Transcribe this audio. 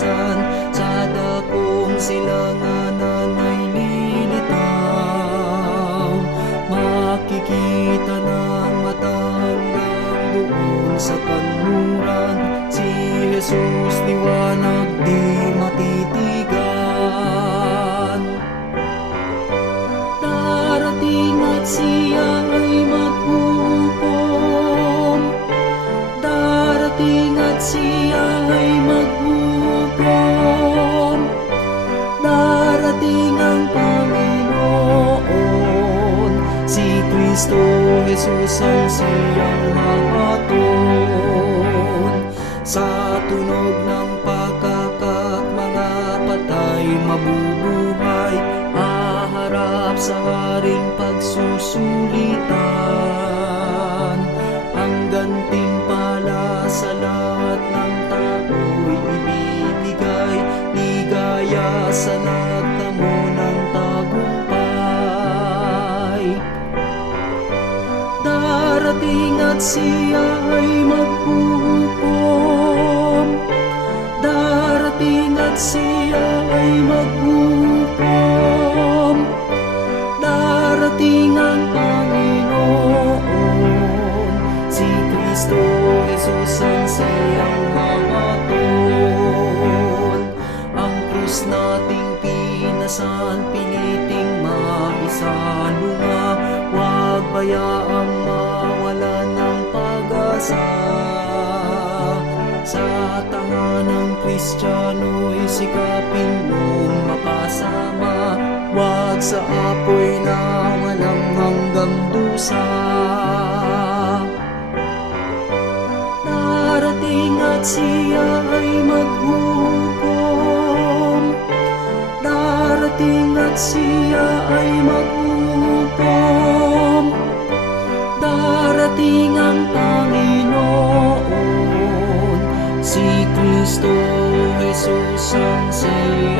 katapusan, sa dakong silanganan ay lilitaw. Makikita ng mata hanggang doon sa kanluran, si Jesus liwanag di matitigan. Darating at siya ay maghuhukom, darating at siya ay maghuhukom, darating ang Panginoon, si Kristo Jesus ang siyang hahaton. Sa tunog ng pagkakat, mga patay mabubuhay, haharap sa haring pagsusulitan. Ang gantimpala sa lahat ng tao'y ibibigay, ligaya sa nagtamo ng tagumpay. Darating at siya ay maghuhukom, darating at siya ay maghuhukom, darating ang Panginoon, si Kristo Jesus ang siyang hahaton. Ang krus nating pinasan, piniting maisalunga, huwag bayaang mawalan ng pag-asa. Sa tahanang Kristiyano'y sikapin mong makasama, huwag sa apoy na walang hanggang dusa. Darating at siya ay maghuhukom, darating at siya ay maghuhukom, darating ang Panginoon, si Kristo Jesus ang siya